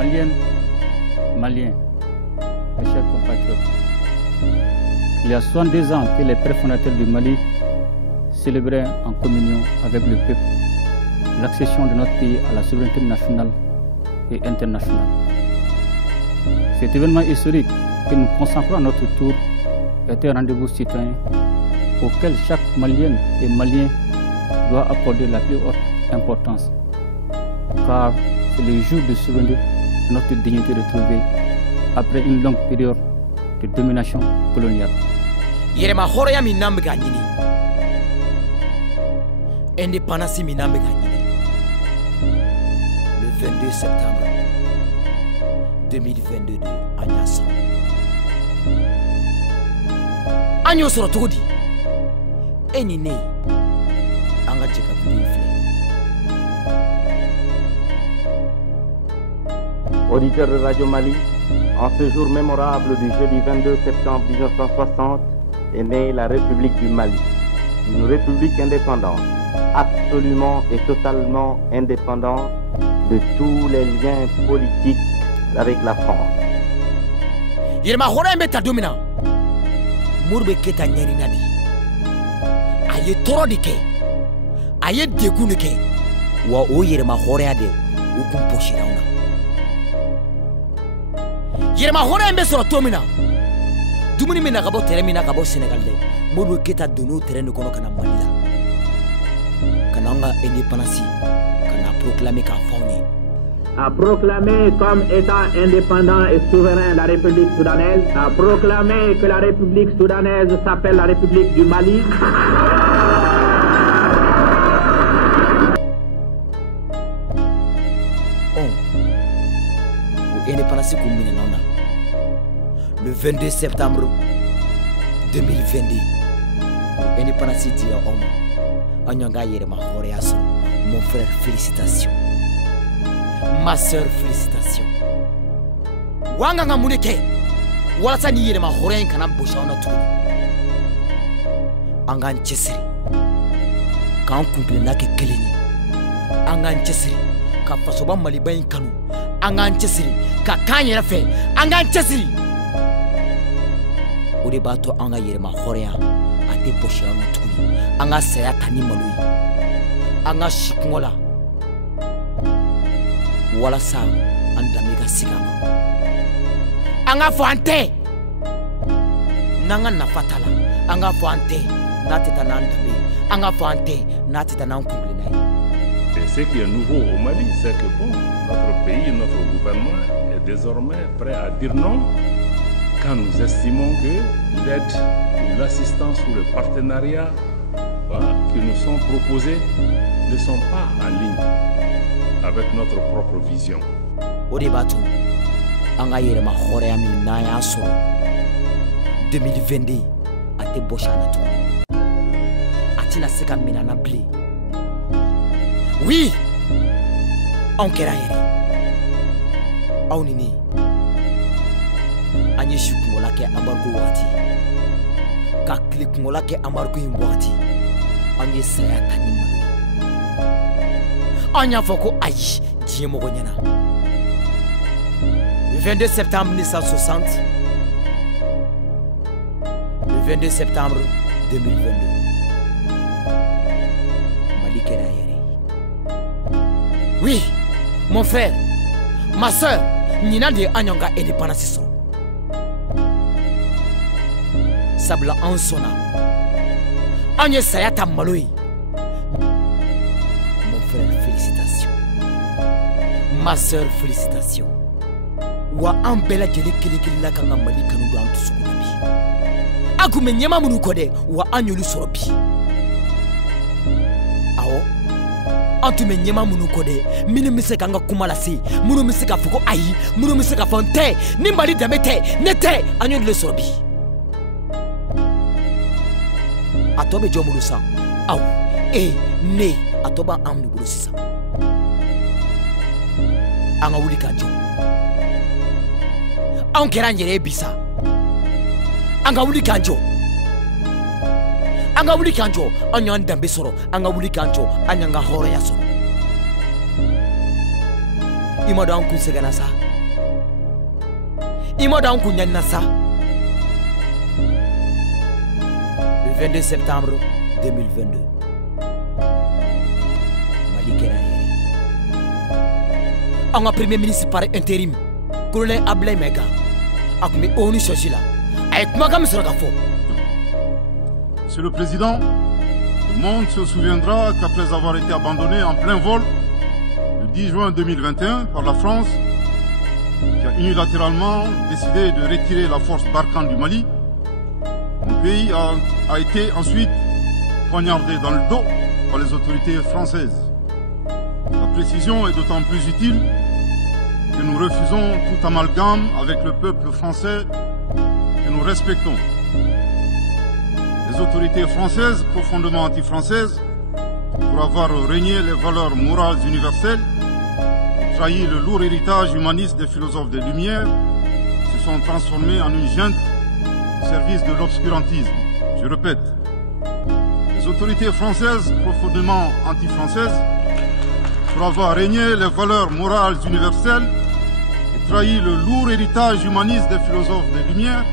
Maliennes, Maliens, mes chers compatriotes, il y a 62 ans que les pères fondateurs du Mali célébraient en communion avec le peuple l'accession de notre pays à la souveraineté nationale et internationale. Cet événement historique que nous consacrons à notre tour est un rendez-vous citoyen auquel chaque Malienne et Malien doit accorder la plus haute importance, car c'est le jour de souvenir de notre dignité retrouvée après une longue période de domination coloniale. Indépendance minambe gagnine le 22 septembre 2022 à Niassa. Agno soro togodi enine anga jeka bilifle. Auditeurs de Radio Mali, en ce jour mémorable du jeudi 22 septembre 1960 est née la République du Mali, une république indépendante, absolument et totalement indépendante de tous les liens politiques avec la France. Yelma hora mbeta domina murbe keta nyeri nadi aye toro dike aye degunike wa o yelma hora de ukun poshirauna yelma hora mbe soro tomina dumuni mina kabo tere mina kabo Sénégal de murbe keta dono tere no kono kana Malila kananga indépendance kana proclamer ka fauni a proclamé comme état indépendant et souverain la République soudanaise, a proclamé que la République soudanaise s'appelle la République du Mali. Le 22 septembre 2022, indépendance dit à mon frère, félicitations. Ma soeur, félicitations. Wanganga muneke walasa ni yele ma horen kana bosha ona tuni. Angan chesiri kan kunkle na ke keleni. Angan chesiri ka fasoba malibayin kanu. Angan chesiri ka kanyera fe. Angan chesiri ode bato anga yele ma horen ate bosha ona tuni. Anga saya tani malui. Anga shikmola walasa andamega sigama anga fante nanga nafatala anga fante natita nandame anga fante natita nankunglena. Et ce qui est nouveau au Mali, c'est que bon, notre pays, notre gouvernement est désormais prêt à dire non quand nous estimons que l'aide ou l'assistance ou le partenariat qui nous sont proposés ne sont pas en ligne avec notre propre vision. Odebatu, anga yere ma horea mi na ya so 2022 ate boshana to. Atina seka mina na blé. Oui, on kera yere. Aunini. Anye shukumola ke amargo wati. Ka klik mola ke amargo imwati. Anye saya tanima. Anya foko ayi diemo gonyana. Le 22 septembre 1960. Le 22 septembre 2022. Mali kera yere. Oui, mon frère, ma soeur, nina de anyanga indépendance so. Sabla ansona. Anya sayata maloi. Félicitations. Ma soeur, félicitations. Wa ambela jele kele la kanga Mali kanu do antu sukunabi. Akume nyema munu kode wa anyolu sorobi. Awo. Antu me nyema munu kode mini mise kanga kumala si. Munu mise ka fuko ayi, munu mise ka fonte, ni Mali demete, nete anyolu le sorobi. Atobe jomulu sang. Aw. Ne atoba amni bulosisa anga wuli kanjo ankera nyere bisa anga wuli kanjo anya ndambe soro anga wuli kanjo anya nga horo ya soro imado an kunsegana sa Imodan Kunyan Nassa. Le 22 septembre 2022. Mali Keraye. En premier ministre par intérim, colonel Ablaye Mega. Avec mes ONU Chachila. Avec Magam Sragafo. Monsieur le Président, le monde se souviendra qu'après avoir été abandonné en plein vol le 10 juin 2021 par la France, qui a unilatéralement décidé de retirer la force Barkhane du Mali, mon pays a été ensuite poignardé dans le dos par les autorités françaises. La précision est d'autant plus utile que nous refusons tout amalgame avec le peuple français que nous respectons. Les autorités françaises, profondément anti-françaises, pour avoir régné les valeurs morales universelles, trahi le lourd héritage humaniste des philosophes des Lumières, se sont transformées en une junte au service de l'obscurantisme. Je répète, les autorités françaises, profondément anti-françaises, pour avoir régné les valeurs morales universelles et trahi le lourd héritage humaniste des philosophes des Lumières,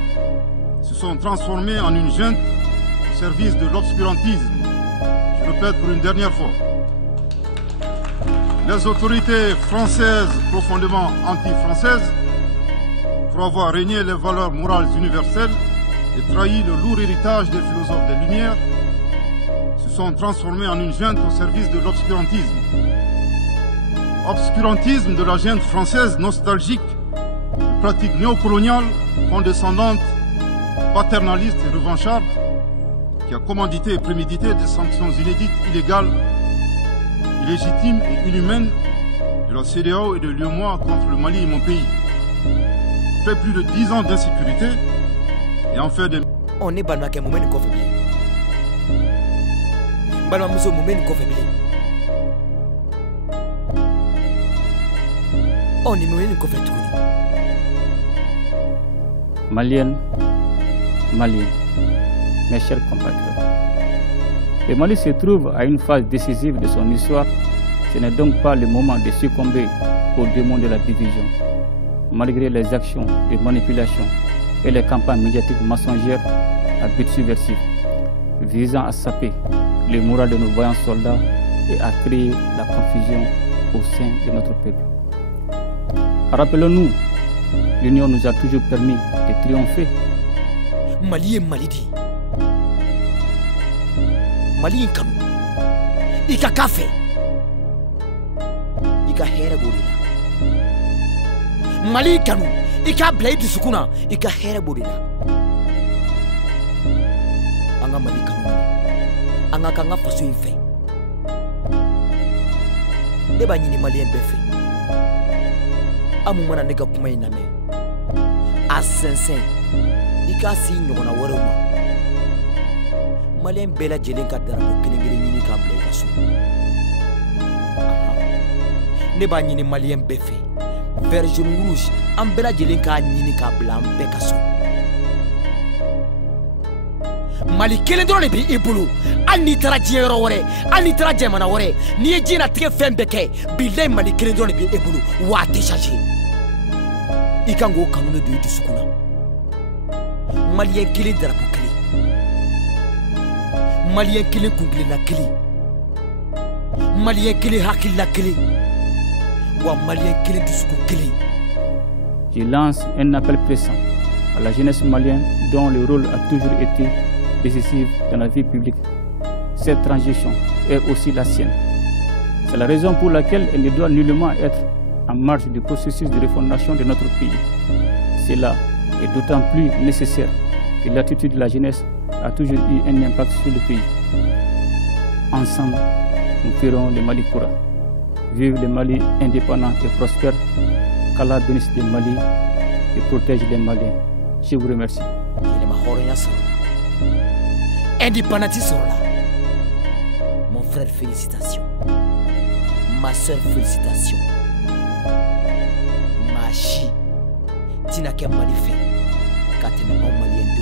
se sont transformées en une junte au service de l'obscurantisme. Je répète pour une dernière fois. Les autorités françaises, profondément anti-françaises, pour avoir régné les valeurs morales universelles et trahi le lourd héritage des philosophes des Lumières, se sont transformées en une junte au service de l'obscurantisme. Obscurantisme de la junte française nostalgique, de pratiques néocoloniales, condescendantes, paternalistes et revanchardes, qui a commandité et prémédité des sanctions inédites, illégales, illégitimes et inhumaines de la CEDEAO et de l'UEMOA contre le Mali et mon pays. Après plus de 10 ans d'insécurité et en fait des... On est balmaké moment de confébili. Balmamuso moment de confébili. On est moment de confébili. Maliennes, Maliens, mes chers compatriotes. Le Mali se trouve à une phase décisive de son histoire. Ce n'est donc pas le moment de succomber au démon de la division. Malgré les actions de manipulation et les campagnes médiatiques mensongères à but subversif, visant à saper le moral de nos voyants soldats et à créer la confusion au sein de notre peuple. Rappelons-nous, l'union nous a toujours permis de triompher. Mali est Malidi. Mali est Kanu. Ika café. Ika here bodila. Mali Kanu. Ika blade sukuna. Ika here bodila. Anga Mali Kanu. Anga kanga faso infe. Deba nyini Mali befe. Amu mana nega kuma iname. Asensen. Ika si nyona waruma. Malien bela jelen ka darabo kelengere nyini ka bla ka so. Ne ba nyini malien befe. Version rouge am bela jelen ka nyini ka bla am be ka so. Mali kelendro ne bi ibulu. Ani tara jero wore, ani tara jamana wore. Ni e jina tige fembe ke. Bilay Mali kelendro ne bi ibulu. Wa décharger. Ikango kanune de disukuna. Malien kele darabo kele. Malien kele kungile na kele. Malien kele hakil la kele. Wa malien kele disuku kele. Je lance un appel pressant à la jeunesse malienne dont le rôle a toujours été décisif dans la vie publique. Cette transition est aussi la sienne. C'est la raison pour laquelle elle ne doit nullement être en marge du processus de refondation de notre pays. Cela est d'autant plus nécessaire que l'attitude de la jeunesse a toujours eu un impact sur le pays. Ensemble, nous ferons le Mali Koura. Vive le Mali indépendant et prospère. Qu'Allah bénisse le Mali et protège les Maliens. Je vous remercie. Indépendantisme. Mon frère, félicitations. Ma soeur, félicitations. Ma chi. Tina Kem Mali fait. Kateme en Malien de